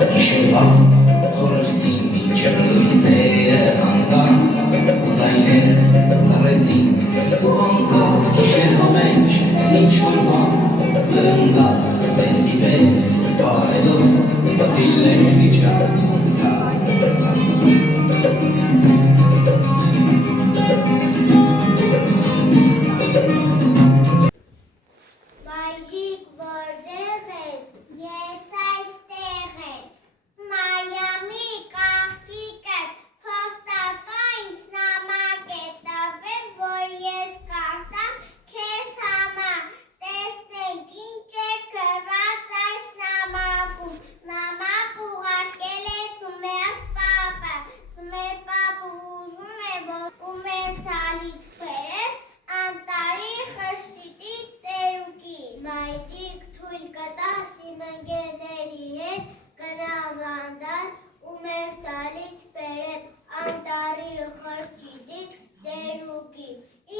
Gişeva, xorajtin, çevreseye andan, uzayner, narezin, uankaz, gişeva menç, hiç vurman, zırngaz, belli bez, paedo, patille vicat, Մայրիկ որտեղ ես, ես այստեղ եմ, Մայամի կաղջիկը փոստակա ինձ նամակ է տվել, որ ես կարդամ քեզ համար, տեսնենք ինչ է գրված այս նամակում, նամակ ուղարկել է Ձմեր պապը ուզում է, որ ու մեզ տալից բերես անտարի խշտիտի ծերուկի, մայրիկ թույլ կտաս իմ ընկերների հետ գնալ վանդալ ու մեր տալից բերեմ անտարի խշտիտի ծերուկի,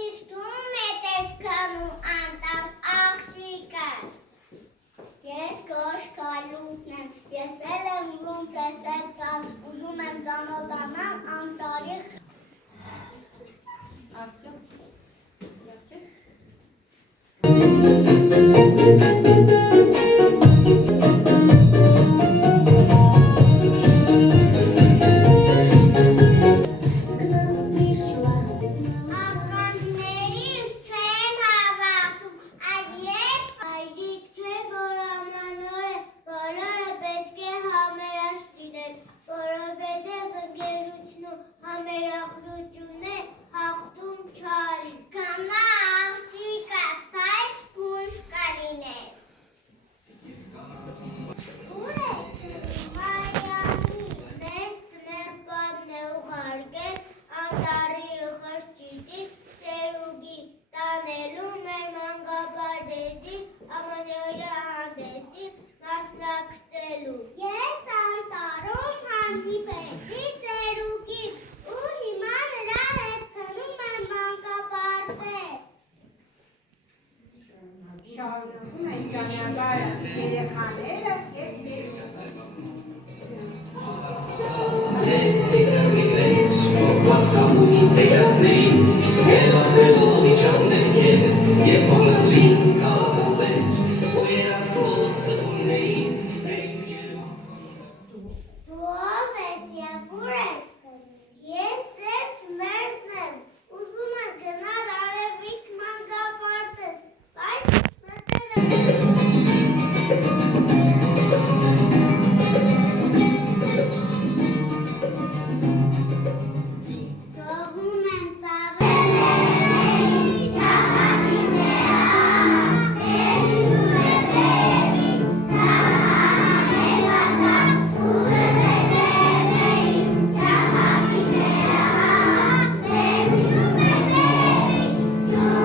իսկ դու մետ ես գնում անտար աղջիկս, ես Գոշ Գալուկն եմ, ես էլ եմ ուրում տեսել կան, ուզում եմ ծանոթանալ անտարի Աղանդներից չեմ հավատում, այդ երբ հայրիկ չէ, որ ամանոր է, բոլորը պետք է համերաշտ լինեն, որովհետև ընկերությունն ու համերախրությունն է հաղթում չարին, գամա աղջիկս, բայց բույս կլինես։ Ուր եք Մայամի, մեզ Ձմեր պապն է ուղարկել անտարի խշտիտի ծերուկի, տանելու մեր մանկապարտեզի ամանորյա հանդեսի մասնակցելու։ Ես անտարում հանդիպեցի ծերուկին ու հիմա նրա հետ գնում եմ մանկապարտեզ։ Շարունակում են ճանապարհը երեխաները և ծերուկը։ Դու ով ես և ուր ես գնում։ Ես ձեր Ձմերն եմ, ուզում եմ գնալ Արևիկ մանկապարտեզ, բայց թողում եմ ծառերին, ճաղատին է տեսնում է բերին, ծառաներատան, ուղև է բերին, ճաղատին է տեսնում է բերին, ջուն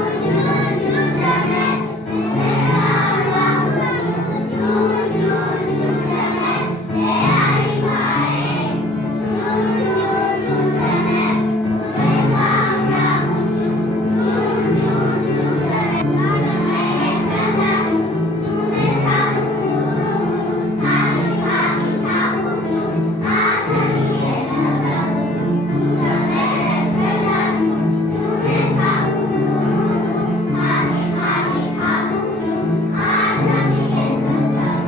դեմեր, ուղև արվաղում, ջուն դեմեր, էարի մայեն, ջուն դեմեր, ուղև արվաղում, ջուն դեմեր, կարմեր ես գնաս, ջուն ես հաղում, հաղի հաղում, ադանի ես գնաս, կարմեր ես գնաս, ջուն ես հաղում, հաղի հաղում, ադանի ես գնաս,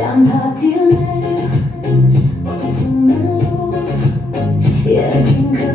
Ճանապարհներ, ոտքումելու, երկինքը